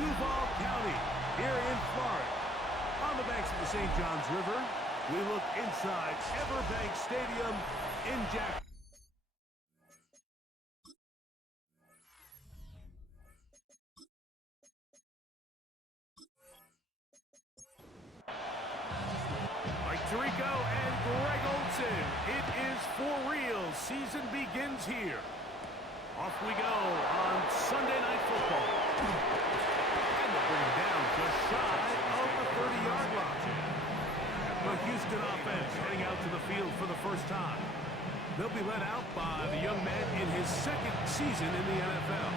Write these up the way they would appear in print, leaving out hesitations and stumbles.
Duval County, here in Florida. On the banks of the St. Johns River, we look inside Everbank Stadium in Jacksonville. Tirico and Greg Olson. It is for real. Season begins here. Off we go on Sunday Night Football. And they'll bring him down just shy of the 30-yard line. The Houston offense heading out to the field for the first time. They'll be led out by the young man in his second season in the NFL.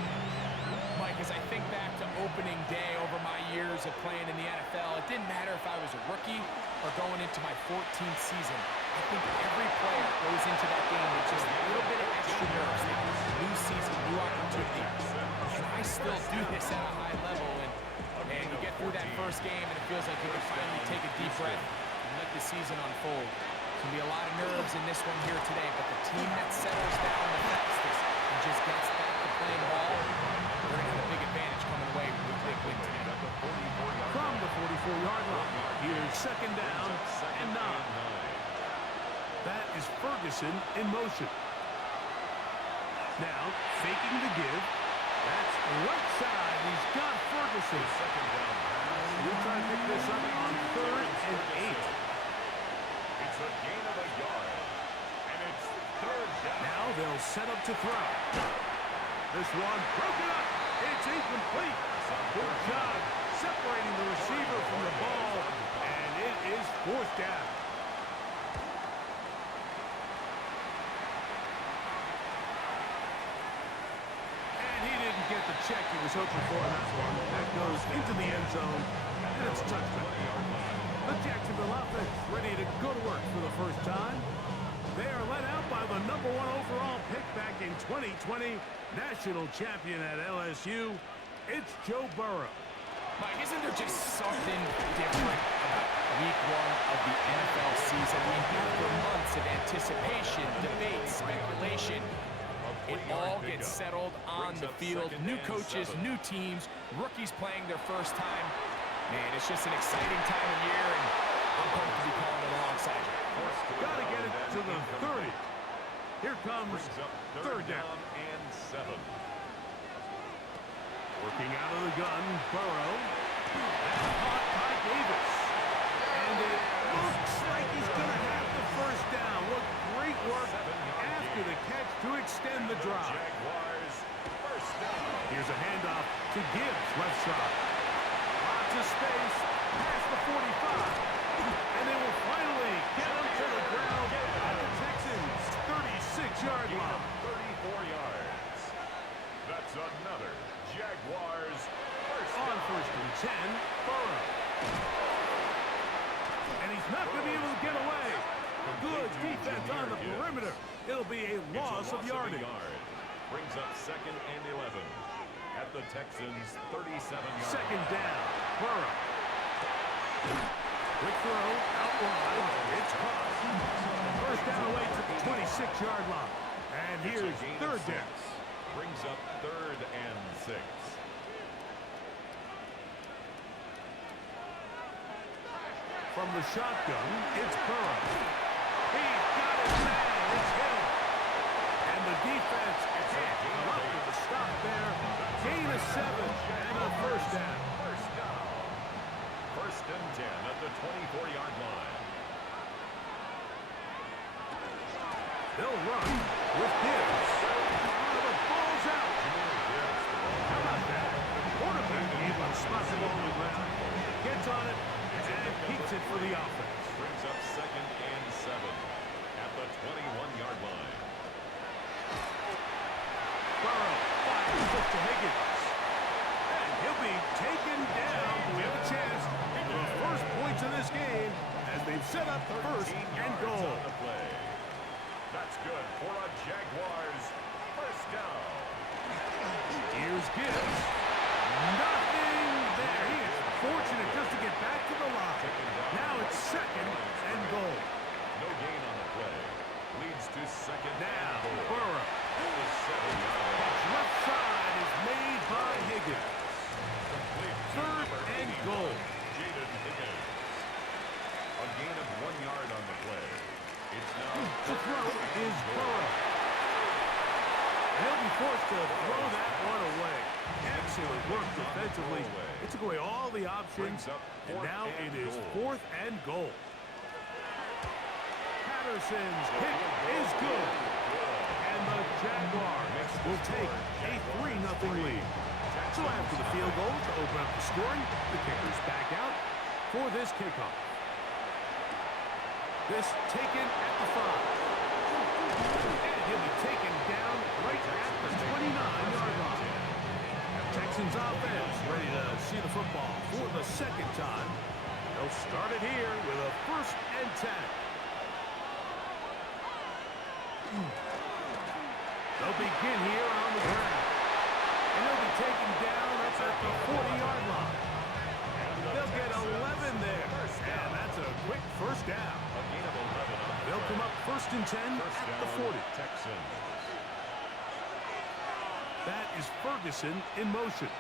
Mike, as I think back to opening day over my years of playing in the NFL, it didn't matter if I was a rookie or going into my 14th season. I think every player goes into that game with just a little bit of extra nerves. New season, new opportunity. And I still do this at a high level. And man, you get through that first game and it feels like you can finally take a deep breath and let the season unfold. There's going to be a lot of nerves in this one here today, but the team that settles down the fastest and just gets back to playing ball, they're going to have a big advantage coming away with a big win today. From the 44-yard line, here's second down and 9. That is Ferguson in motion. Now, faking the give. That's right side. He's got Ferguson. We'll try to pick this up on 3rd and 8. It's a gain of a yard. And it's 3rd down. Now they'll set up to throw. This one broken up. It's incomplete. Good job separating the receiver from the ball. And it is 4th down. Get the check he was hoping for on that one. That goes into the end zone, and it's touchdown. The Jacksonville offense ready to go to work for the first time. They are led out by the #1 overall pick back in 2020, national champion at LSU. It's Joe Burrow. Mike, isn't there just something different about week 1 of the NFL season? I mean, after months of anticipation, debate, speculation, it all gets settled on the field. New coaches, new teams, rookies playing their first time. Man, it's just an exciting time of year, and I'm pumped to be calling it alongside you. Got to get it to the 30. Here comes 3rd down and 7. Working out of the gun, Burrow. That's caught by Davis. And it looks like he's going to have the first down. What great work after the catch to extend the drive. Here's a handoff to Gibbs, left side. Lots of space past the 45. And they will finally get him to the ground at the Texans' 36-yard line. 34 yards. That's another Jaguars first on 1st and 10, Burrow. And he's not going to be able to get away. Good defense on the perimeter. It'll be a loss of yardage. Brings up 2nd and 11 at the Texans' 37-yard. Second down, Burrow. Quick throw, out wide. It's caught. First down away to the 26-yard line. And here's 3rd down. Brings up 3rd and 6. From the shotgun, it's Burrow. He's got his man. It's him. And the defense can't come up with a stop there. Gain of 7 and a first down. First and 10 at the 24-yard line. They'll run with Gibbs. The ball's out. How about that? The quarterback able to spot the ball on the ground. Gets on it and keeps it for the offense. Brings up 2nd and 7 at the 21-yard line. Burrow fires it to Higgins. And he'll be taken down. We have a chance for the first points of this game as they've set up the 1st and goal. On the play. That's good for a Jaguars first down. Here's Gibbs. Nothing there. He is fortunate just to get back to the line. Now it's 2nd and goal. No gain on the play. Leads to 2nd now and goal. Burrow. Left Left side is made work defensively. It took away all the options, and now it is 4th and goal. Patterson's hit is good, and the Jaguars will take a 3-0 lead. So after the field goal to open up the scoring, the kicker's back out for this kickoff. This taken at the 5. And he'll be taken down right at the 29-yard line. Texans offense ready to see the football for the second time. They'll start it here with a 1st and 10. They'll begin here on the ground. And they'll be taken down up at the 40-yard line. They'll get 11 there. And that's a quick 1st down. They'll come up 1st and 10 at the 40. That is Ferguson in motion.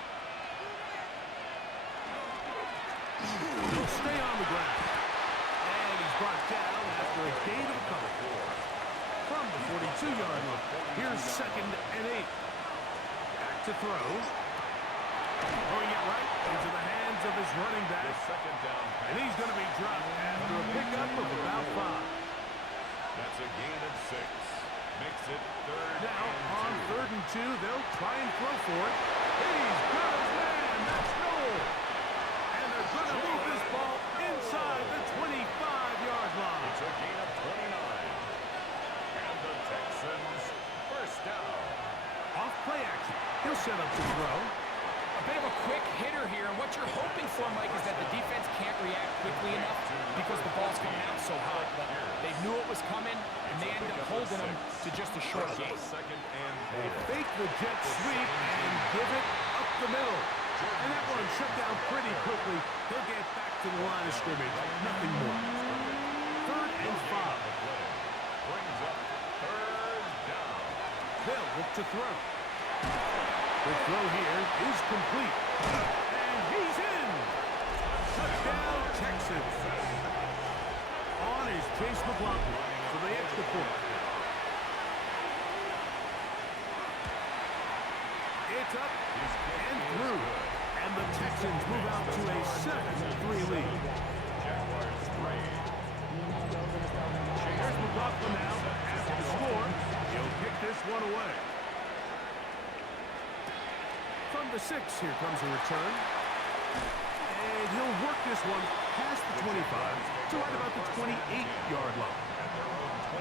He'll stay on the ground. And he's brought down after a gain of a couple. From the 42-yard line. Here's 2nd and 8. Back to throw. Throwing it right into the hands of his running back. And he's going to be dropped after a pickup of about 5. That's a gain of 6. Makes it 3rd now, and 2. On 3rd and 2, they'll try and throw for it. He's got his man. That's Noel. And they're going to move this ball inside the 25-yard line. It's a gain of 29. And the Texans 1st down. Off play action. He'll set up the throw. A bit of a quick hitter here, and what you're hoping for, Mike, is that the defense can't react quickly enough because the ball's coming out so hot. But they knew it was coming, and they ended up holding them to just a short gain. They fake the jet sweep and give it up the middle. And that one shut down pretty quickly. They'll get back to the line of scrimmage. Nothing more. 3rd and 5. Brings up 3rd down. They'll look to throw. The throw here is complete. And he's in. Touchdown, Texans. On is Chase McLaughlin for the extra point. It's up and through. And the Texans move out to a 7-3 lead. Jaguars 3. Here's McLaughlin now after the score. He'll kick this one away. From the 6, here comes a return. And he'll work this one past the 25 to right about the 28-yard line.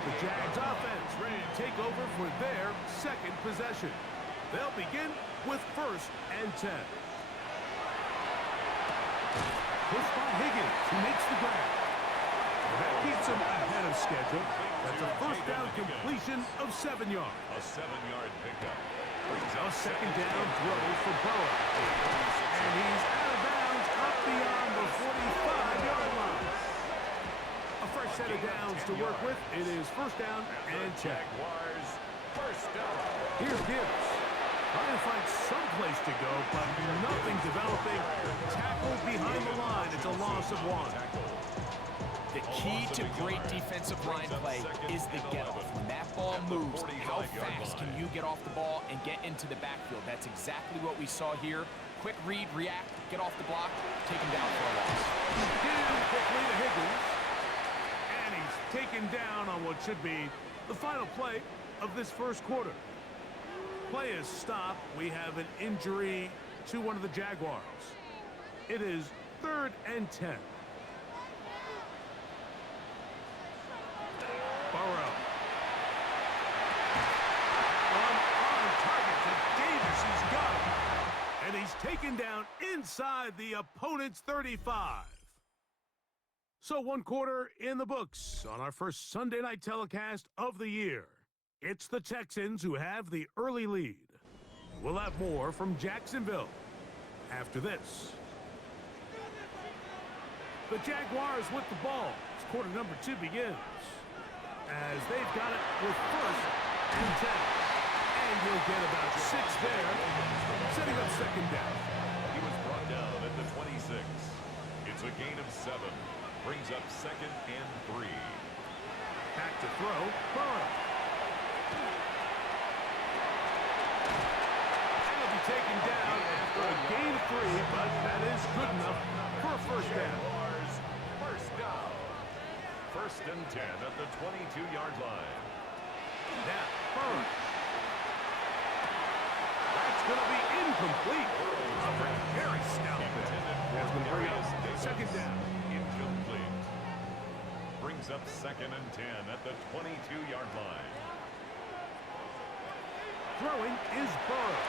The Jags offense ready to take over for their 2nd possession. They'll begin with 1st and 10. Push by Higgins, who makes the grab. That keeps him ahead of schedule. That's a 1st down completion of 7 yards. A 7-yard pickup. A 2nd down throw for Burrow. And he's out of bounds up beyond the 45-yard line. A fresh set of downs to work with. It is 1st down and 10. Jaguars 1st down. Here's Gibbs. Trying to find some place to go, but nothing developing. Tackle behind the line. It's a loss of 1. The key to great defensive line play is the get-off. When that ball moves, how fast can you get off the ball and get into the backfield? That's exactly what we saw here. Quick read, react, get off the block, take him down for a loss. Get in quickly to Higgins. And he's taken down on what should be the final play of this 1st quarter. Play is stopped. We have an injury to one of the Jaguars. It is 3rd and 10. Burrow. On target to Davis. He's got it. And he's taken down inside the opponent's 35. So 1 quarter in the books on our first Sunday night telecast of the year. It's the Texans who have the early lead. We'll have more from Jacksonville after this. The Jaguars with the ball as quarter number 2 begins. As they've got it with 1st and 10. And he'll get about 6 there, setting up 2nd down. He was brought down at the 26. It's a gain of 7. Brings up 2nd and 3. Back to throw, Burrow. And he'll be taken down after a gain First and 10 at the 22-yard line. Now, Burrow. That's going to be incomplete. Covering very stout there. That's going to bring up second down. Incomplete. Brings up second and 10 at the 22-yard line. Throwing is Burrow.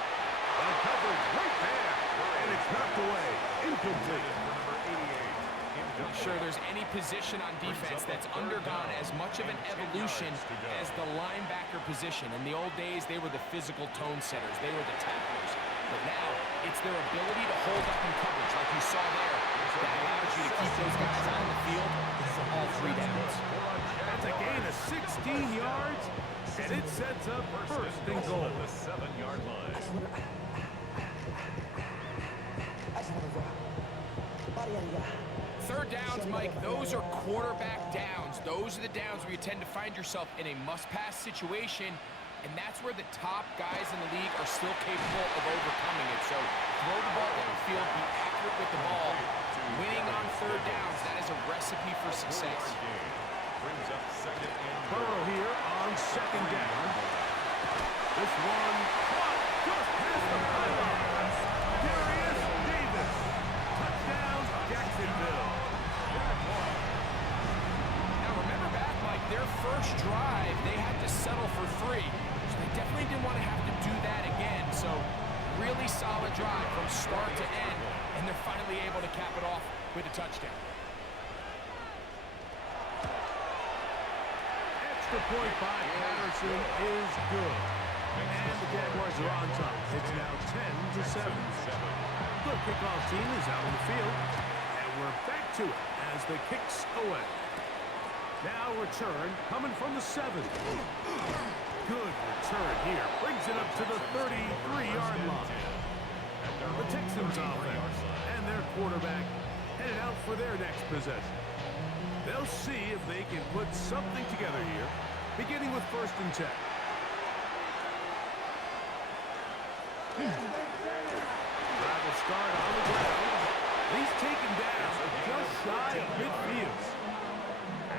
The coverage right there. And it's knocked away. Incomplete. Number 88. I'm sure there's any position on defense that's undergone as much of an evolution as the linebacker position. In the old days, they were the physical tone setters. They were the tacklers. But now, it's their ability to hold up in coverage, like you saw there, that allows you to keep those guys on the field for all 3 downs. That's a gain of 16 yards, and it sets up first and goal. The 7-yard line. Third downs, Mike, those are quarterback downs. Those are the downs where you tend to find yourself in a must-pass situation, and that's where the top guys in the league are still capable of overcoming it. So throw the ball downfield, be accurate with the ball. Winning on third downs, that is a recipe for success. Brings up second and Burrow here on second down. This one caught just past the pylon. Darius Davis. Touchdown, Jacksonville. Now remember back, Mike, their first drive, they had to settle for 3. So they definitely didn't want to have to do that again. So really solid drive from start to end, and they're finally able to cap it off with a touchdown. Extra point by Patterson is good. And the Jaguars are on top. It's now 10-7. The kickoff team is out on the field. And we're back to it as the kicks away. Now return coming from the 7. Good return here. Brings it up to the 33-yard line. The Texans offense and their quarterback headed out for their next possession. They'll see if they can put something together here, beginning with first and 10. Drive will start on the ground. He's taken down just shy of midfield.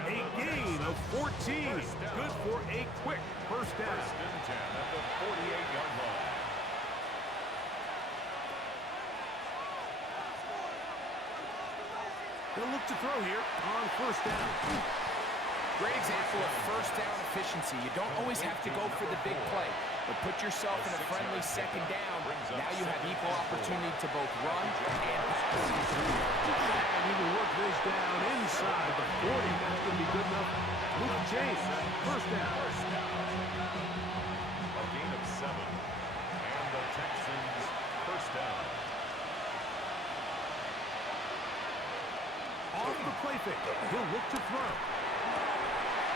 A gain of 14. Good for a quick first down. First and 10 at the 48-yard line. They'll look to throw here on first down. Great example of first down efficiency. You don't always have to go for the big play, but put yourself in a friendly second down. Now you have equal opportunity to both run and pass. And you can work this down inside the 40. That's going to be good enough. Move Chase. First down. A gain of 7. And the Texans first down. Off the play fake. He'll look to throw.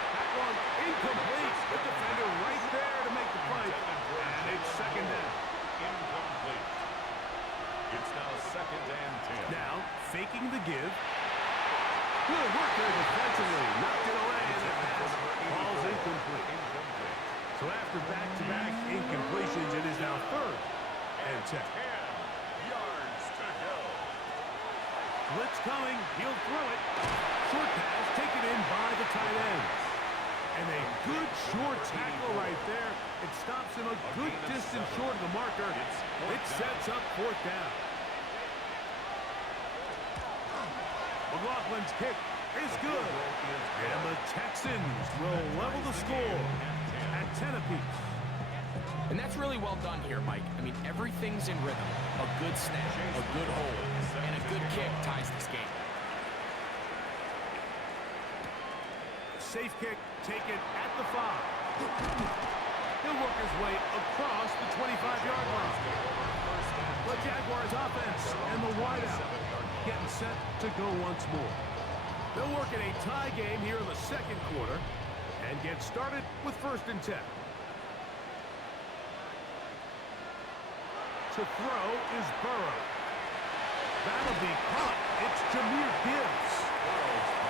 That one incomplete. The defender right there to make the play. And it's second down. Incomplete. It's now second and 10. Now, faking the give. Good work there defensively. Knocked it away, and the pass falls incomplete. So after back-to-back incompletions, it is now third and 10. 10 yards to go. Blitz coming. He'll throw it. Short pass taken in by the tight end. And a good short tackle right there. It stops him a good distance short of the marker. It sets up fourth down. McLaughlin's kick is good. And the Texans will level the score at 10 apiece. And that's really well done here, Mike. I mean, everything's in rhythm. A good snap, a good hold, and a good kick ties this game. Safe kick taken at the 5. He'll work his way across the 25-yard line. The Jaguars offense and the wideout getting set to go once more. They'll work in a tie game here in the second quarter and get started with first and 10. To throw is Burrow. That'll be caught. It's Jahmyr Gibbs.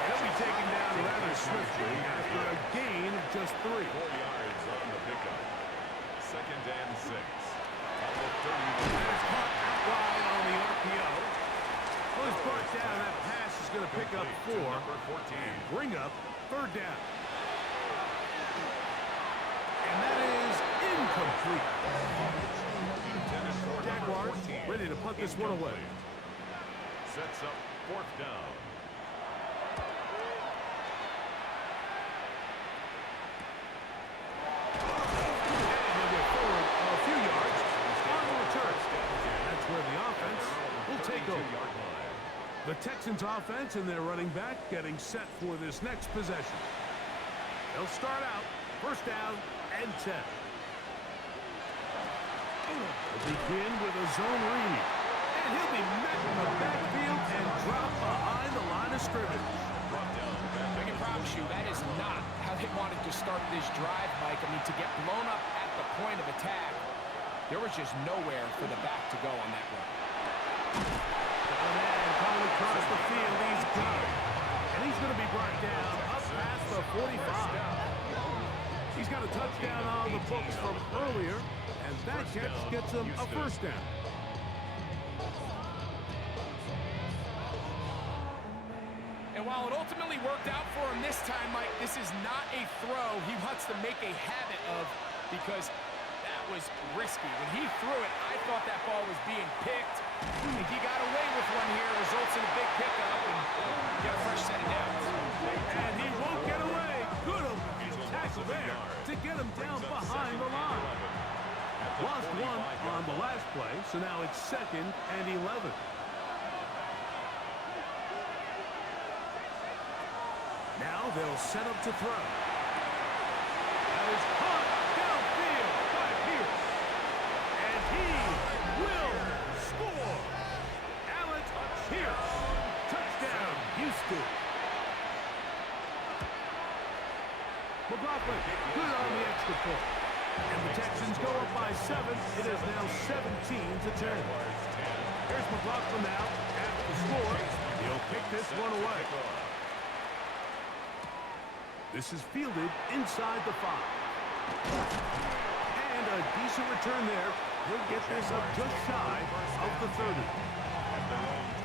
He'll be taken down rather swiftly after a gain of just 3. 4 yards on the pickup. Second and 6. On the 30. And it's caught out wide on the RPO. Well, it's brought down. That pass is going to pick up 4 Number 14. and bring up third punt this one away. Sets up 4th down. And he'll get forward a few yards on the return. And that's where the offense will take over. The Texans offense and their running back getting set for this next possession. They'll start out 1st down and 10. They'll begin with a zone read. And he'll be met in the backfield and drop behind the line of scrimmage. I can promise you that is not how they wanted to start this drive, Mike. I mean, to get blown up at the point of attack, there was just nowhere for the back to go on that run. And coming across the field, he's got it. And he's going to be brought down up past the 45. He's got a touchdown on the books from earlier, and that catch gets him a 1st down. And while it ultimately worked out for him this time, Mike, this is not a throw he wants to make a habit of because that was risky. When he threw it, I thought that ball was being picked. I think he got away with one here, results in a big pickup, and get a fresh set of downs. And he won't get away. Good tackle there to get him down behind the line. Lost one on the last play, so now it's 2nd and 11. Now they'll set up to throw. That is caught downfield by Pierce. And he will score. Alec Pierce. Touchdown, Houston. McLaughlin, good on the extra point. And the Texans go up by 7. It is now 17-10. Here's McLaughlin now after the score. He'll kick this one away. This is fielded inside the 5. And a decent return there. He'll get this up just shy of the 30.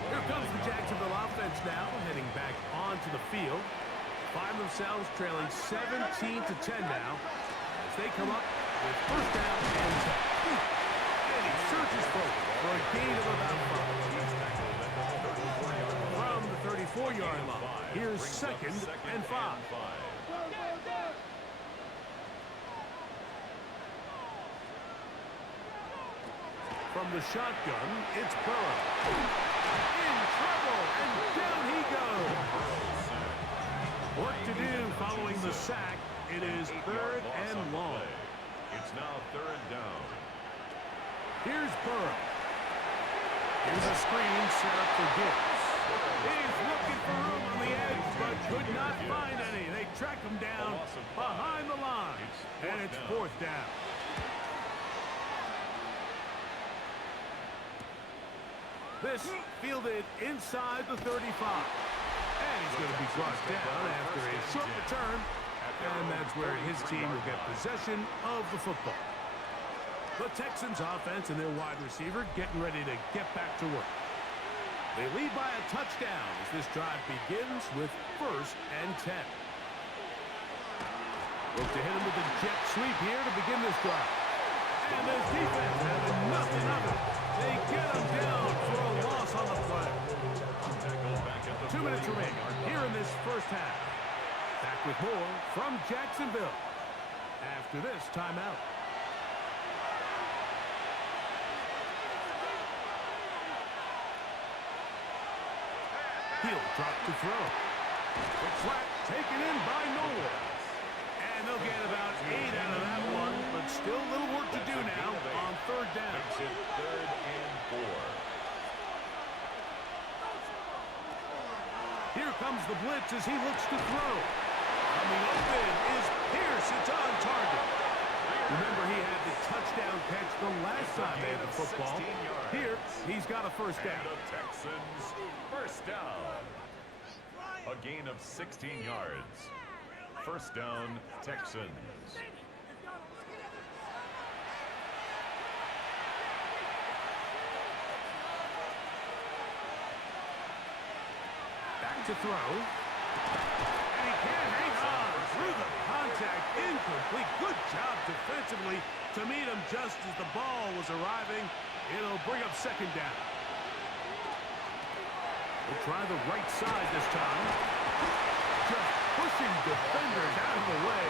Here comes the Jacksonville offense now, heading back onto the field. Find themselves trailing 17-10 now as they come up with 1st down and 10. And he surges forward for a gain of about 5. From the 34-yard line, here's 2nd and 5. From the shotgun, it's Burrow. In trouble, and down he goes. Work to do following the sack. It is 3rd and long. It's now 3rd down. Here's Burrow. Here's a screen set up for Gibbs. He's looking for room on the edge, but could not find any. They track him down behind the line, and it's 4th down. This fielded inside the 35. And he's going to be brought down after a short return. And that's where his team will get possession of the football. The Texans offense and their wide receiver getting ready to get back to work. They lead by a touchdown as this drive begins with 1st and 10. Look to hit him with a jet sweep here to begin this drive. And this defense having nothing of it. They get him down for a loss on the play. 2 minutes remaining here in this 1st half. Back with more from Jacksonville after this timeout. He'll drop to throw. It's flat, taken in by Nolan. And they'll get about 8 out of that one, but still a little work to do now on 3rd down. Makes it 3rd and 4. Here comes the blitz as he looks to throw. Coming open is Pierce. It's on target. Remember, he had the touchdown catch the last time they had the football. Here, he's got a 1st down. And the Texans, 1st down. A gain of 16 yards. 1st down, Texans. Back to throw. And he can't hang on through the contact. Incomplete. Good job defensively to meet him just as the ball was arriving. It'll bring up 2nd down. We'll try the right side this time. Just pushing defenders out of the way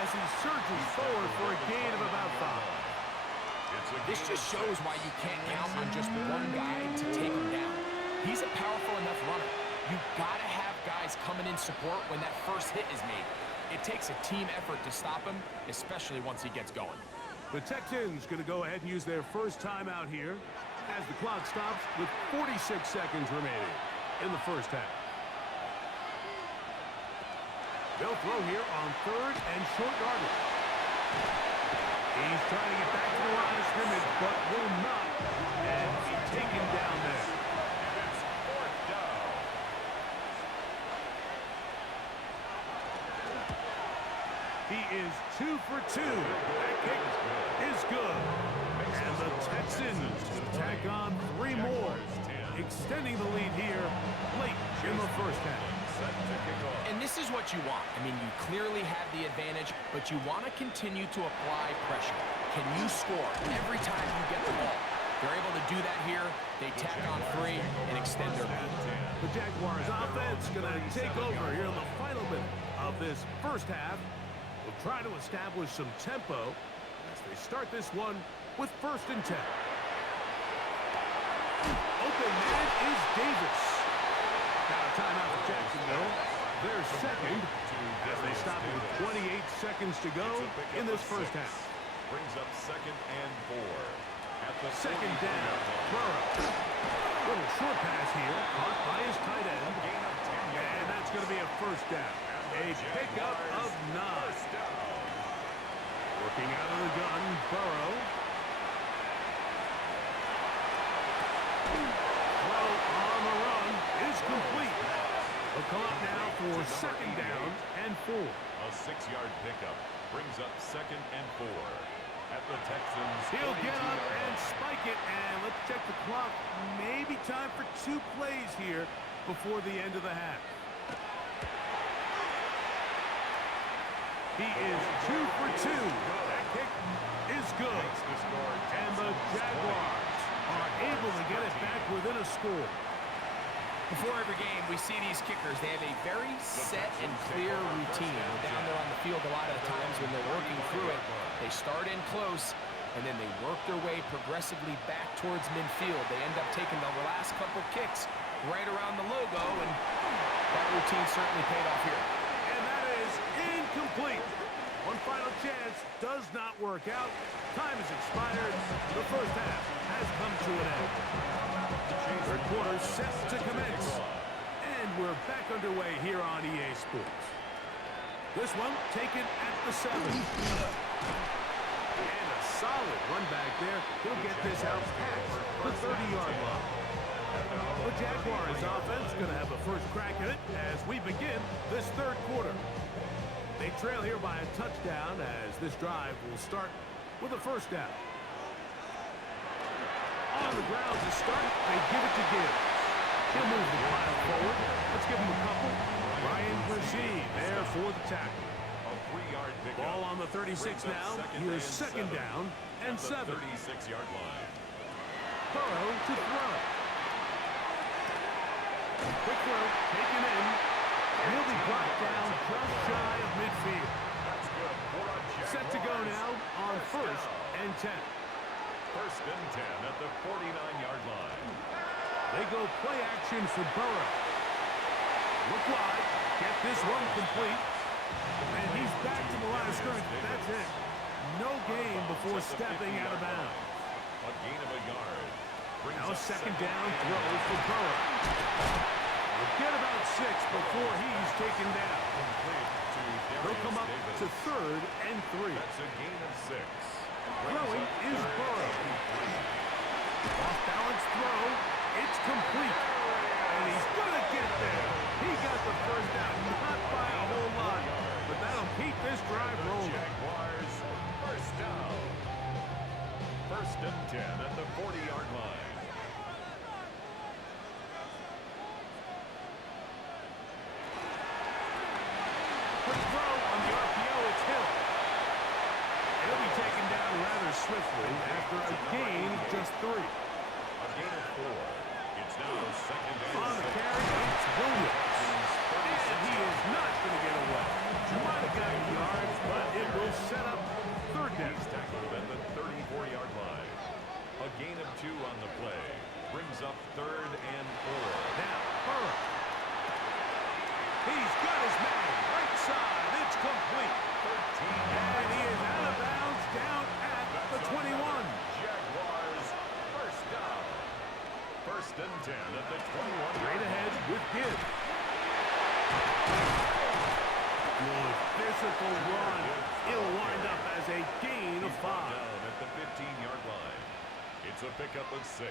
as he surges forward for a gain of about 5. This just shows why you can't count on just one guy to take him down. He's a powerful enough runner. You've got to have guys coming in support when that first hit is made. It takes a team effort to stop him, especially once he gets going. The Texans going to go ahead and use their first timeout here as the clock stops with 46 seconds remaining in the first half. They'll throw here on 3rd and short yardage. He's trying to get back to the line of scrimmage, but will not. And be taken down there. It's 4th down. He is 2 for 2. That kick is good. And the Texans tack on 3 more, extending the lead here late in the first half. And this is what you want. I mean, you clearly have the advantage, but you want to continue to apply pressure. Can you score every time you get the ball? They're able to do that here. They tack on 3 and extend their lead. The Jaguars offense going to take over here in the final minute of this first half. We'll try to establish some tempo as they start this one with 1st and 10. Open man is Davis. Now a timeout for Jacksonville. They're second as they stop with 28 seconds to go in this first half. Brings up 2nd and 4. At the 2nd down, Burrow. Little short pass here, caught by his tight end. And that's going to be a 1st down. A pickup of 9. Working out of the gun, Burrow. Throw on the run is complete. They'll come up now for 2nd down and 4. A 6-yard pickup brings up 2nd and 4. At the Texans. He'll get up and spike it, and let's check the clock. Maybe time for 2 plays here before the end of the half. He is 2 for 2. That kick is good. And the Jaguars are able to get it back within a score. Before every game, we see these kickers. They have a very set and clear routine. They're down there on the field a lot of the times when they're working through it. They start in close, and then they work their way progressively back towards midfield. They end up taking the last couple kicks right around the logo, and that routine certainly paid off here. And that is incomplete. One final chance does not work out. Time has expired. The first half has come to an end. 3rd quarter set to commence. And we're back underway here on EA Sports. This one taken at the 7. And a solid run back there. He'll get this out past the 30-yard line. The Jaguars offense going to have the first crack at it as we begin this 3rd quarter. They trail here by a touchdown as this drive will start with a 1st down. On the ground to start, they give it to Gibbs. He'll move the pile forward. Let's give him a couple. Ryan Brzee there for the tackle. A 3-yard pickup. Ball on the 36 now. Here's 2nd down and 7. 36-yard line. Burrow to throw. Quick throw, taken in. And he'll be brought down just shy of midfield. That's good for a Jaguars. Set to go now on 1st and 10. 1st and 10 at the 49-yard line. They go play action for Burrow. Look wide. Get this one complete. And he's back to the line of scrimmage. That's it. No gain before stepping out of bounds. A gain of a yard. Now a 2nd down throw for Burrow. We'll get about 6 before he's taken down. They'll come up to 3rd and 3. That's a gain of 6. Throwing is Burrow. Off-balance throw. It's complete. And he's going to get there. He got the 1st down, not by a whole lot. But that'll keep this drive rolling. Jaguars, 1st down. 1st and 10 at the 40-yard line. Quick throw on the RPO. It's Hill. He'll be taken down rather swiftly after a gain of just 3. A gain of 4. It's now 2nd and On the 6. brings up 3rd and 4. Now, Burrow. He's got his man. Right side. It's complete. 13 And he is out of bounds down at the 21. Jaguars, first down. 1st and 10 at the 21. Straight ahead with Gibbs. Good physical run. It'll wind up as a gain of 5. Down at the 15-yard line. It's a pickup of 6.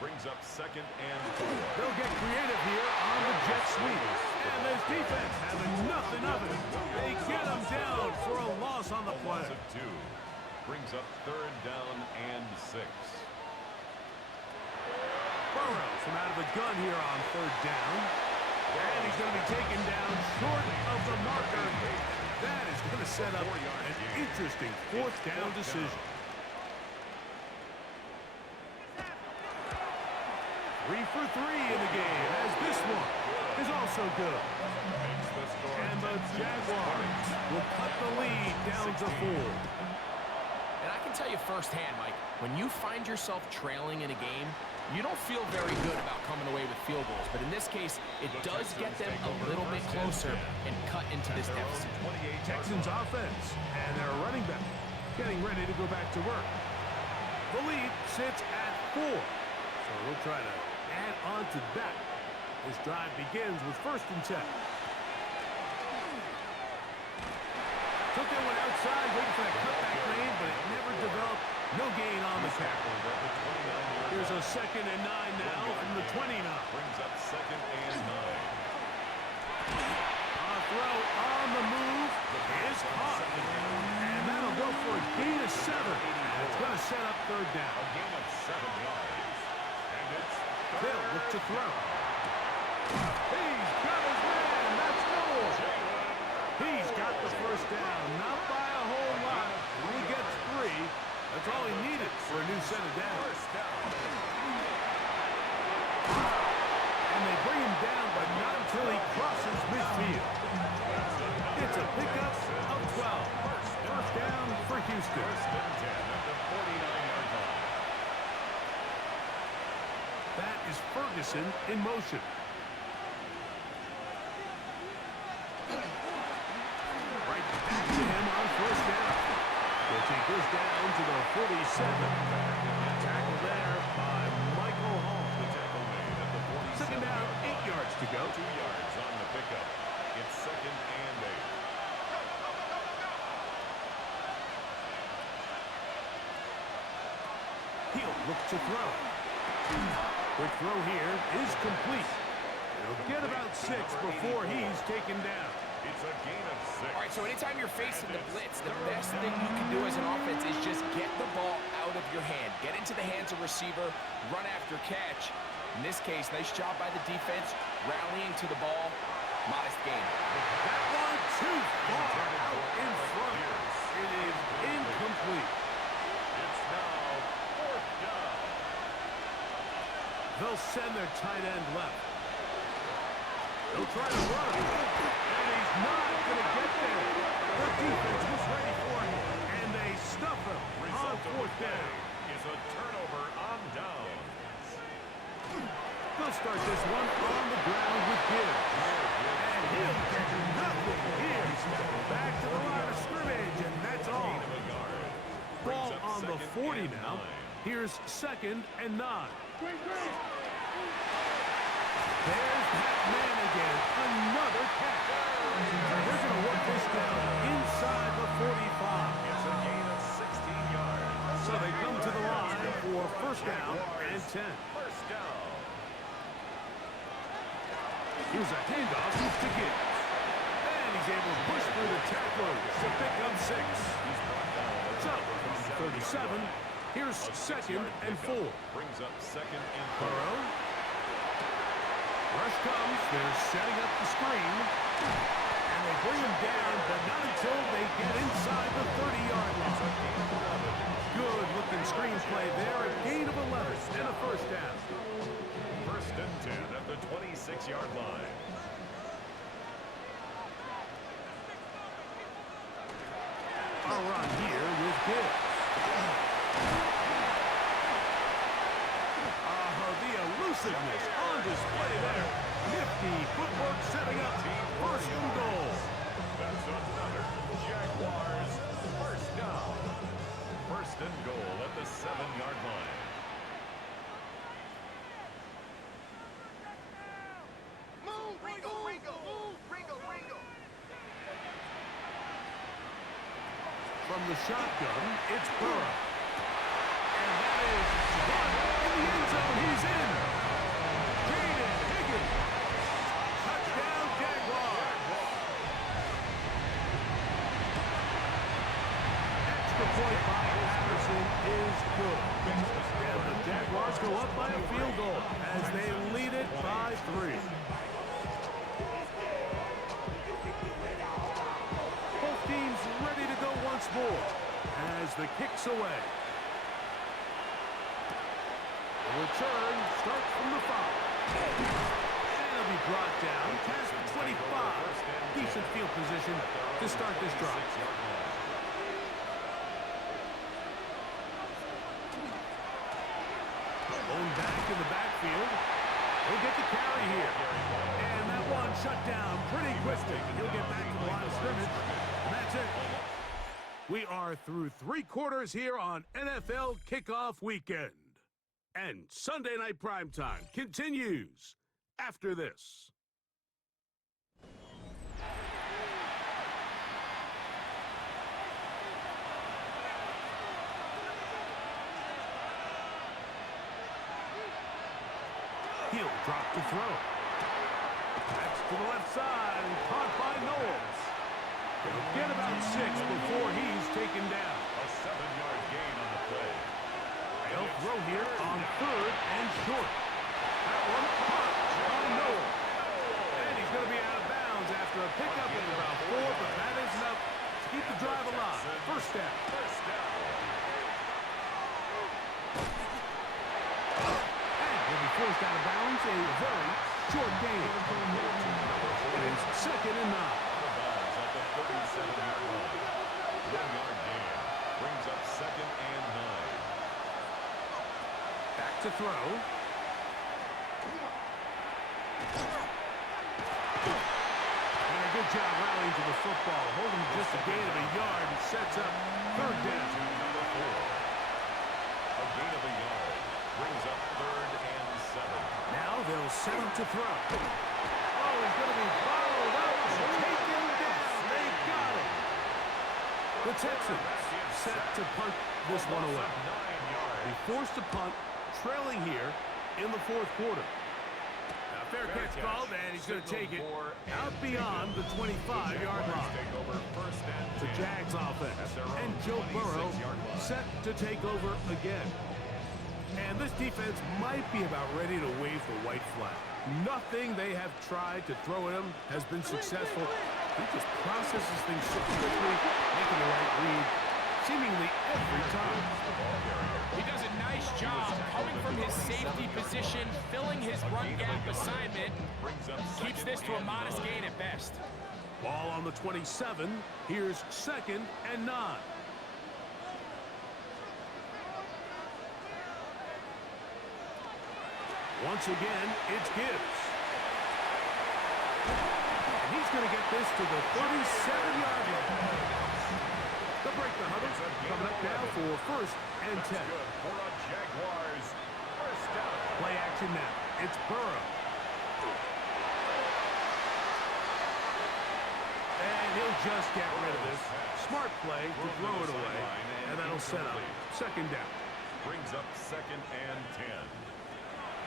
Brings up 2nd and 4. They'll get creative here on the jet sweep. And this defense having nothing of it. They get him down for a loss on the play. Of 2. Brings up 3rd down and 6. Burrow from out of the gun here on 3rd down. And he's going to be taken down short of the marker. That is going to set up an interesting 4th down decision. 3 for 3 in the game, as this one is also good. And the Jaguars will cut the lead down to 4. And I can tell you firsthand, Mike, when you find yourself trailing in a game, you don't feel very good about coming away with field goals. But in this case, it does get them a little bit closer and cut into this deficit. Texans offense and their running back getting ready to go back to work. The lead sits at 4. So we'll try to add on to that. This drive begins with 1st and 10. Took that one outside, waiting for that cutback lane, but it never developed. No gain on the tackle. Here's a 2nd and 9 now from the 29. Brings up 2nd and 9. A throw on the move is caught. And that'll go for a gain of 7. And it's going to set up 3rd down. A gain of 7 yards. And it's They'll look to throw. He's got his man. That's Noel. He's got the 1st down. Not by a whole lot. Only gets 3. That's all he needed for a new set of downs. And they bring him down, but not until he crosses midfield. It's a pickup of 12. 1st down for Houston. 1st and 10 at the 49-yard line. That is Ferguson in motion. Right back to him on 1st down. They'll take this down to the 47. Tackle there by Michael Hall. The tackle made at the 47. 2nd down, 8 yards to go. 2 yards on the pickup. It's 2nd and 8. He'll look to throw. Quick throw here is complete. He'll get about 6 before he's taken down. It's a gain of 6. All right, so anytime you're facing the blitz, the best thing you can do as an offense is just get the ball out of your hand. Get into the hands of receiver, run after catch. In this case, nice job by the defense, rallying to the ball. Modest gain. That one too far out in front. It is incomplete. It's now 4th down. They'll send their tight end left. They'll try to run. And he's not going to get there. The defense was ready for him. And they stuff him on 4th down. Is a turnover on downs. They'll start this one on the ground with Gibbs. And he'll get nothing here. Back to the line of scrimmage, and that's all. Gain of a yard. Ball Brings up on the 2nd 40 and now. 9. Here's 2nd and 9. There's that man again. Another catch. And they're going to work this down inside the 45. It's a gain of 16 yards. So they come to the line for 1st down and 10. 1st down. Here's a handoff to Gibbs. And he's able to push through the tacklers to pick up 6. So, from 37, here's 2nd and 4. Brings up 2nd and 4. Burrow. Rush comes. They're setting up the screen. And they bring him down, but not until they get inside the 30-yard line. Good-looking screen play there. A gain of 11 and a 1st down. 1st and 10 at the 26-yard line. A run here with Gibbs. Aggressiveness on display there. Nifty footwork setting up first and goal. That's another Jaguars first down. First and goal at the 7-yard line. From the shotgun, it's Burrow. And that is one in the end zone. He's in. Jaden Higgins. Touchdown, Jaguars. Extra point by Patterson is good. And the Jaguars go up by a field goal as they lead it by 3. Both teams ready to go once more as the kick's away. The return starts from the 5. And it'll be brought down past the 25. Decent field position to start this drive. Going back in the backfield. He'll get the carry here. And that one shut down pretty quickly. He'll get back to the line of scrimmage. And that's it. We are through 3 quarters here on NFL Kickoff Weekend. And Sunday Night Primetime continues after this. He'll drop to throw. That's to the left side and caught by Knowles. He'll get about 6 before he's taken down. A 7-yard gain on the play. They'll throw here on 3rd and short. That one caught by Knowles. And he's going to be out of bounds after a pickup of about 4, but that is enough to keep the drive alive. First down. First down. He'll be forced out of bounds, a very short gain. It is 2nd and 9. At the 37-yard line. 1-yard gain. Brings up 2nd and 9. Back to throw. And a good job rallying to the football. Holding just a gain of a yard and sets up 3rd down. To number 4. A gain of a yard. Brings up 3rd and 7. Now they'll set him to throw. Oh, he's going to be followed up and taken down. They got him. The Texans set to punt this one away. 9 yards. Be forced to punt, trailing here in the 4th quarter. Now, fair catch called, and he's going to take it out beyond the 25-yard line. The Jags offense and Joe Burrow set to take over again. And this defense might be about ready to wave the white flag. Nothing they have tried to throw at him has been successful. He just processes things so quickly, making the right read seemingly every time. He does a nice job coming from his safety position, filling his run gap assignment. Keeps this to a modest gain at best. Ball on the 27. Here's 2nd and 9. Once again, it's Gibbs. And he's going to get this to the 37-yard line. They'll break the huddle. Coming up now for 1st and 10. For a Jaguars first down. Play action now. It's Burrow. And he'll just get rid of this. Smart play to throw it away. And that'll set up 2nd down. Brings up 2nd and 10.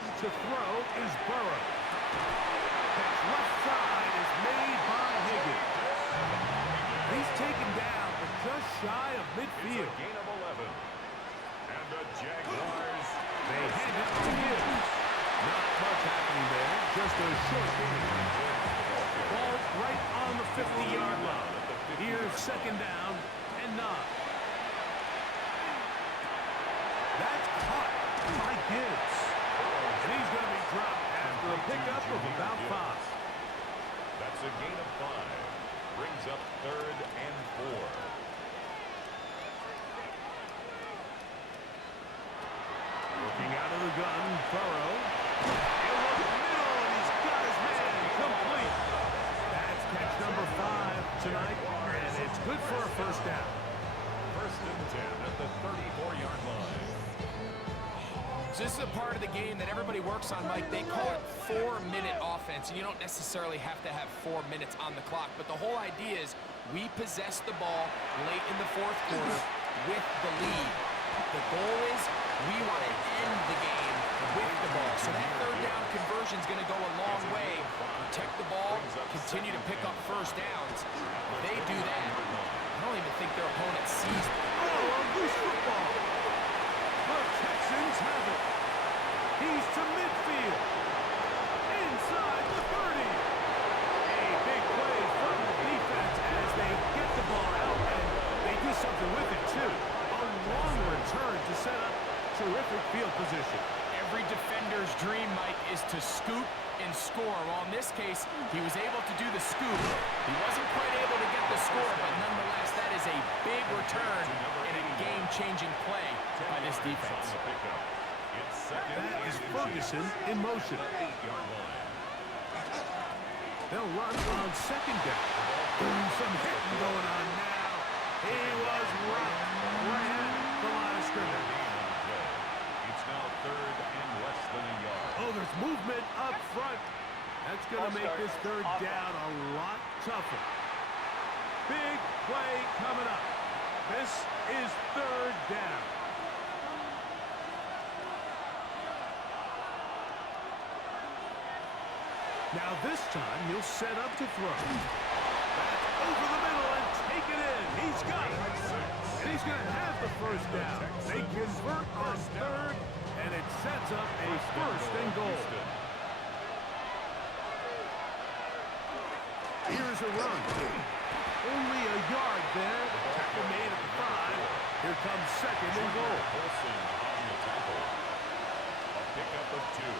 To throw is Burrow. Catch left side is made by Higgins. He's taken down, but just shy of midfield. It's a gain of 11. And the Jaguars. They hand it to Gibbs. Not much happening there, just a short gain. Ball right on the 50-yard line. Here's 2nd down and 9. That's caught by Gibbs. And he's going to be dropped after a pickup of about 5. That's a gain of 5. Brings up 3rd and 4. Looking out of the gun, Burrow. So this is a part of the game that everybody works on, Mike. They call it 4-minute offense, and you don't necessarily have to have 4 minutes on the clock. But the whole idea is we possess the ball late in the fourth quarter with the lead. The goal is we want to end the game with the ball. So that third down conversion is going to go a long way. Protect the ball, continue to pick up first downs. If they do that, I don't even think their opponent sees it. Oh, a loose football. The Texans have it. He's to midfield. Inside the 30. A big play from the defense as they get the ball out, and they do something with it, too. A long return to set up terrific field position. Every defender's dream, Mike, is to scoop and score. Well, in this case, he was able to do the scoop. He wasn't quite able to get the score, but nonetheless, that is a big return and a game-changing play by this defense. That is Ferguson in motion. They'll run on second down. Some hitting going on now. He was rocked right at the line of scrimmage. It's now third and less than a yard. Oh, there's movement up front. That's going to make this third down a lot tougher. Big play coming up. This is third down. Now this time he'll set up to throw. That's over the middle and take it in. He's got it. And he's going to have the first down. They convert on third, and it sets up a first and goal. Here's a run. Only a yard there. Tackle made at the 5. Here comes second and goal. Olsen on the tackle. A pickup of 2.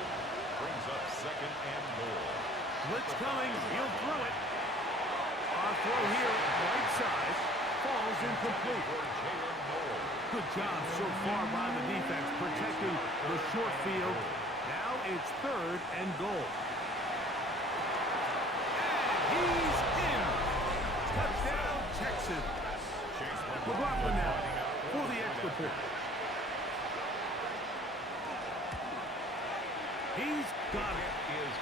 Brings up second and goal. Blitz coming. He'll throw it. Our throw here, right side, falls incomplete. Good job so far by the defense protecting the short field. Now it's third and goal. And he's in. Touchdown, Texans. McLaughlin now for the extra point. He's got it.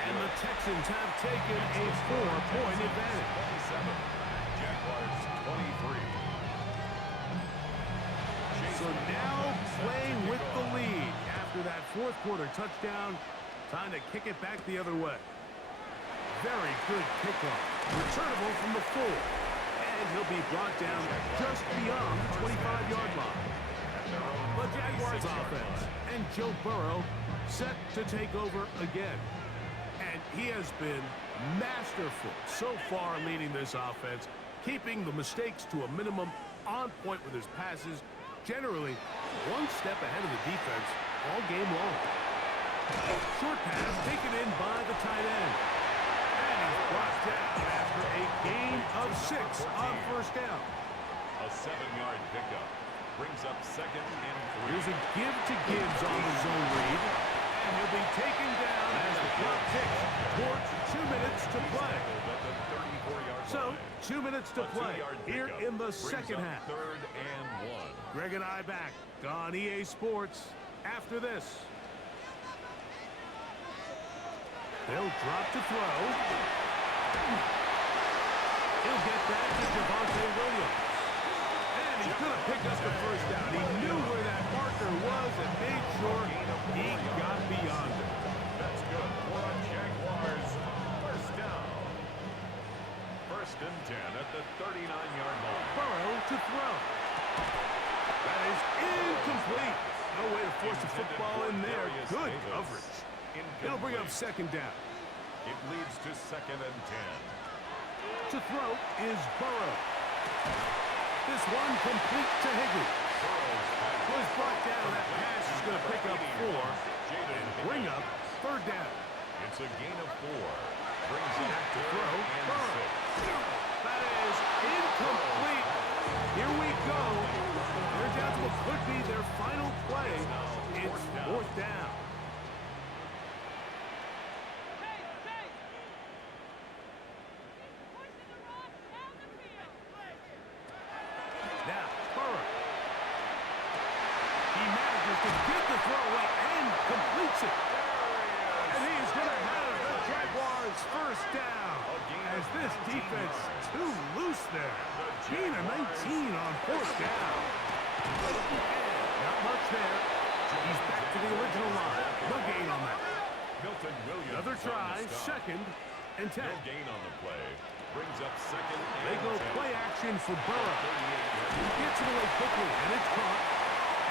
And the Texans have taken a 4-point advantage. 27. Jaguars 23. So now playing with the lead after that fourth quarter touchdown. Time to kick it back the other way. Very good kickoff. Returnable from the 4. And he'll be brought down just beyond the 25-yard line. The Jaguars offense and Joe Burrow set to take over again. And he has been masterful so far leading this offense, keeping the mistakes to a minimum, on point with his passes, generally one step ahead of the defense all game long. Short pass taken in by the tight end. And he's brought down after a gain of 6 on first down. A 7-yard pickup. Brings up second and 3. Here's a give to Gibbs on the zone read. And he'll be taken down as the clock ticks towards 2 minutes to play. So, 2 minutes to play here in the second half. Third and 1. Greg and I back on EA Sports after this. They'll drop to throw. He'll get that to Javonte Williams. And he's going to pick up the first down. He knew where that marker was and made sure he got beyond it. That's good for the Jaguars. First down. First and 10 at the 39-yard line. Burrow to throw. That is incomplete. No way to force the football in there. Good coverage. It'll bring up second down. It leads to second and 10. To throw is Burrow. This one complete to Higgins. Was brought down. That pass is going to pick up 4 and bring up third down. It's a gain of 4. Brings it Back to third throw. and Burrow. 6. That is incomplete. Here we go. They're down to what could be their final play. It's fourth down. Now, Burrow. He manages to get the throw away and this defense too loose there. Gain of 19 on fourth down. Not much there. He's back to the original line. No gain on that. Milton Williams. Another try, second and 10. No gain on the play. Brings up second and They go 10. play action for Burrow. He gets it away quickly, and it's caught.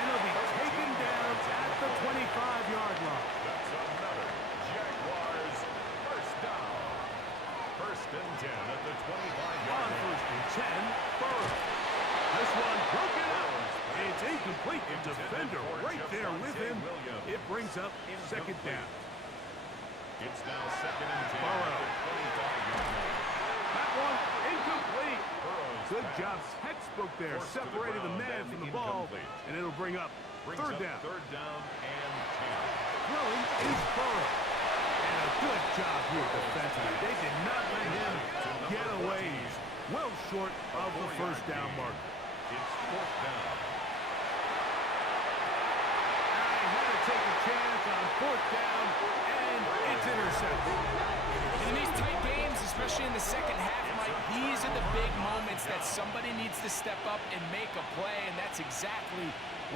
And he'll be taken down at the 25-yard line. That's another Jaguars first down. First and 10 at the 25-yard On line. first and 10, Burrow. This one broken out. It's incomplete. The defender right there with him. It brings up second down. It's now second and 10 Burrow. at the 25-yard line. That one incomplete. Burrow's Good back. job. Textbook there. Forced to the Separated the ground man and from the ball. incomplete. And it'll bring up Brings third up down. third down and 10. Throwing is Burrow. And a good job here defensively. They did not let him get away. He's well short of the first down mark. It's fourth down. I had to take a chance on fourth down, and it's intercepted. In these tight games, especially in the second half, Mike, these are the big moments that somebody needs to step up and make a play, and that's exactly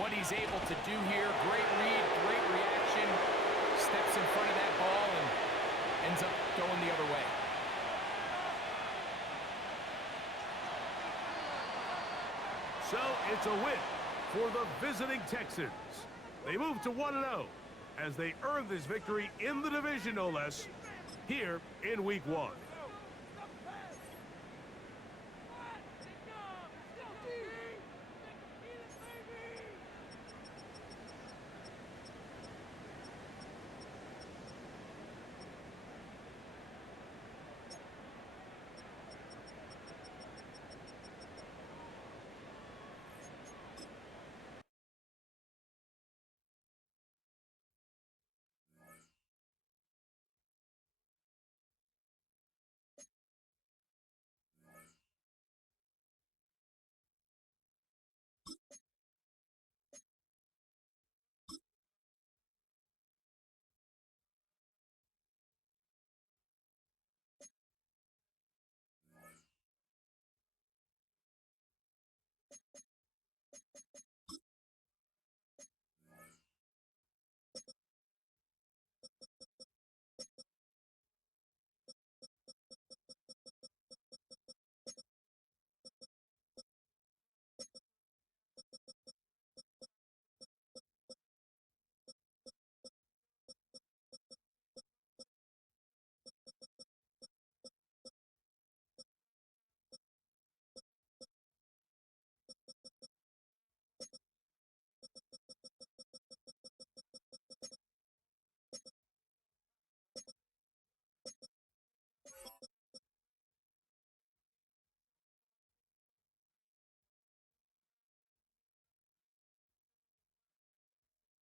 what he's able to do here. Great read, great reaction, steps in front of that ball and ends up going the other way. So it's a win for the visiting Texans. They move to 1-0 as they earn this victory in the division, no less, here in Week 1.